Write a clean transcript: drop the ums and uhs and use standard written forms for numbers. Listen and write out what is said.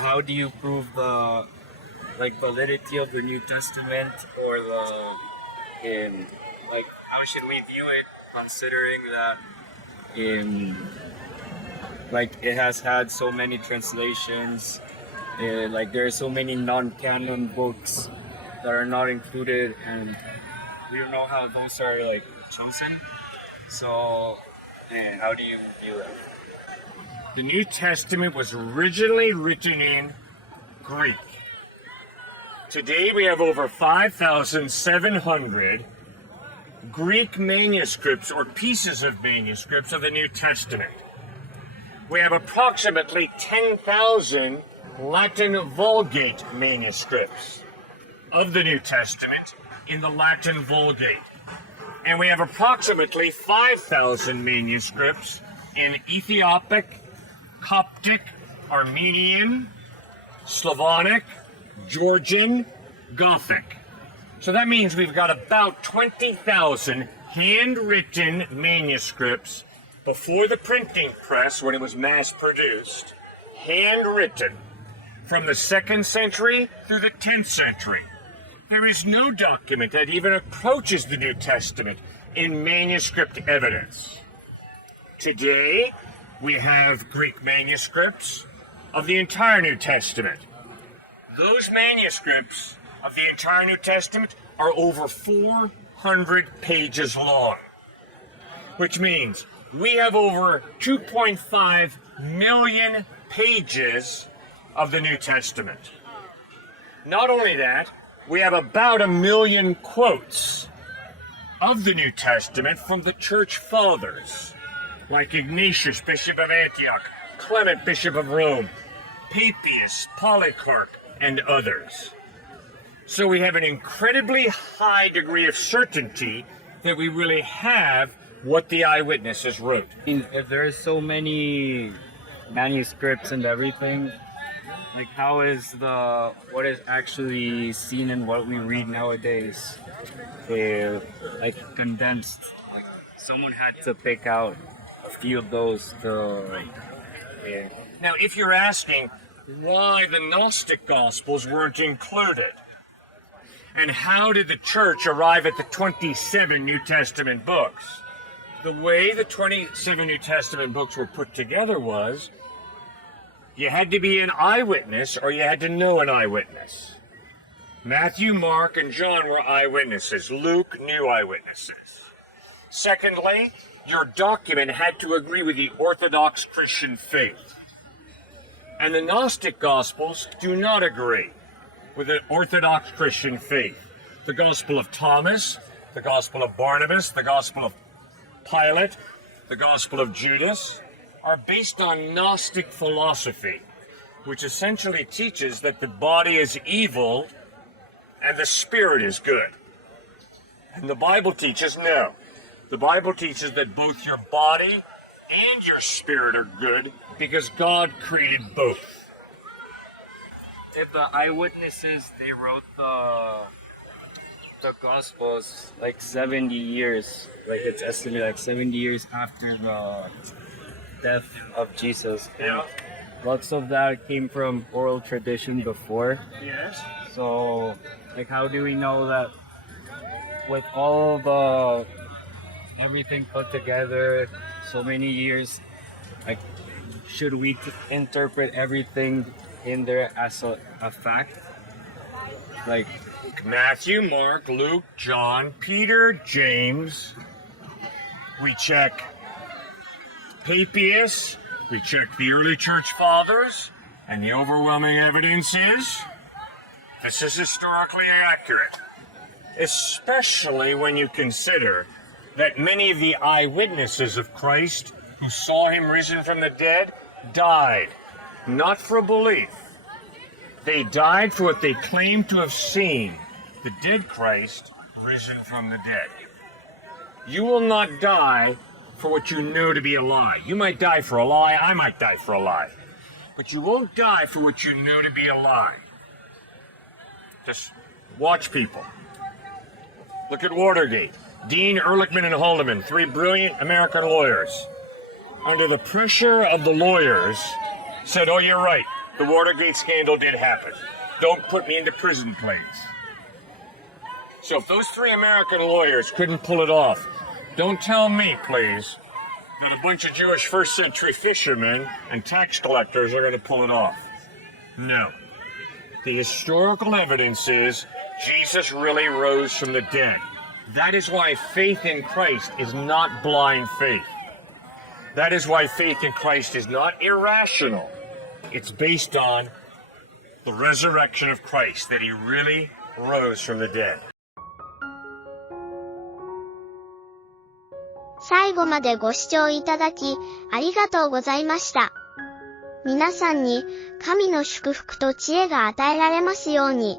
how do you prove the validity of the New Testament, or how should we view it, considering that it has had so many translations, there are so many non-canon books that are not included, and we don't know how those are chosen. So how do you view it? The New Testament was originally written in Greek. Today we have over 5,700 Greek manuscripts or pieces of manuscripts of the New Testament. We have approximately 10,000 Latin Vulgate manuscripts of the New Testament in the Latin Vulgate. And we have approximately 5,000 manuscripts in Ethiopic, Coptic, Armenian, Slavonic, Georgian, Gothic. So that means we've got about 20,000 handwritten manuscripts before the printing press, when it was mass-produced, handwritten from the 2nd century through the 10th century. There is no document that even approaches the New Testament in manuscript evidence. Today, we have Greek manuscripts of the entire New Testament. Those manuscripts of the entire New Testament are over 400 pages long, which means we have over 2.5 million pages of the New Testament. Not only that, we have about 1 million quotes of the New Testament from the church fathers, like Ignatius, Bishop of Antioch, Clement, Bishop of Rome, Papias, Polycarp, and others. So we have an incredibly high degree of certainty that we really have what the eyewitnesses wrote. If there are so many manuscripts and everything, how is what is actually seen in what we read nowadays condensed? Someone had to pick out a few of those to... Now, if you're asking why the Gnostic Gospels weren't included, and how did the church arrive at the 27 New Testament books? The way the 27 New Testament books were put together was, you had to be an eyewitness or you had to know an eyewitness. Matthew, Mark, and John were eyewitnesses. Luke knew eyewitnesses. Secondly, your document had to agree with the Orthodox Christian faith. And the Gnostic Gospels do not agree with the Orthodox Christian faith. The Gospel of Thomas, the Gospel of Barnabas, the Gospel of Pilate, the Gospel of Judas are based on Gnostic philosophy, which essentially teaches that the body is evil and the spirit is good. And the Bible teaches no. The Bible teaches that both your body and your spirit are good because God created both. If the eyewitnesses, they wrote the Gospels 70 years, it's estimated 70 years after the death of Jesus. Yeah. Lots of that came from oral tradition before. Yes. So, how do we know that with all the everything put together, so many years, should we interpret everything in there as a fact? Matthew, Mark, Luke, John, Peter, James. We check Papias, we check the early church fathers, and the overwhelming evidence is this is historically accurate, especially when you consider that many of the eyewitnesses of Christ who saw him risen from the dead died, not for belief. They died for what they claimed to have seen, the dead Christ risen from the dead. You will not die for what you know to be a lie. You might die for a lie, I might die for a lie. But you won't die for what you know to be a lie. Just watch people. Look at Watergate. Dean, Ehrlichman, and Haldeman, 3 brilliant American lawyers, under the pressure of the lawyers, said, oh, you're right. The Watergate scandal did happen. Don't put me into prison, please. So if those three American lawyers couldn't pull it off, don't tell me, please, that a bunch of Jewish first century fishermen and tax collectors are going to pull it off. No. The historical evidence is Jesus really rose from the dead. That is why faith in Christ is not blind faith. That is why faith in Christ is not irrational. It's based on the resurrection of Christ, that he really rose from the dead. 最後までご視聴いただき、ありがとうございました。皆さんに神の祝福と知恵が与えられますように。